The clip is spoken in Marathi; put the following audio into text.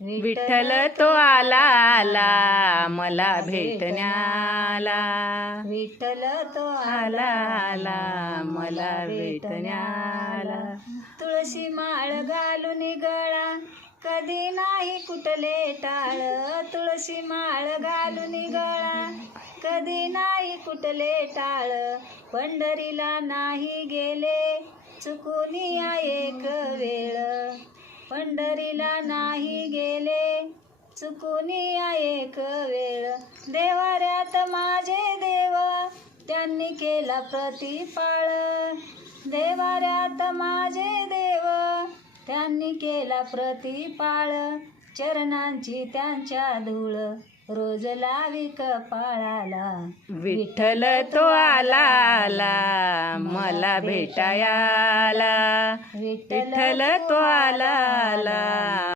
विठ्ठल तो आला आला मला भेटण्याला, विठ्ठल तो आला आला मला भेटण्याला. तुळशी माळ घालून गळा कधी नाही कुठले टाळ, तुळशी माळ घालून गळा कधी नाही कुठले टाळ. पंढरीला नाही गेले चुकून या एक वेळ, पंढरीला नाही गेले चुकून या एक वेळ. देवाऱ्यात माझे देव त्यांनी केला प्रतिपाळ, देवाऱ्यात माझे देव त्यांनी केला प्रतिपाळ. चरणांची त्यांच्या धूळ रोज लावी कपाळाला, विठ्ठल तो आला आला मला भेटायाला, विठ्ठल तो आला आला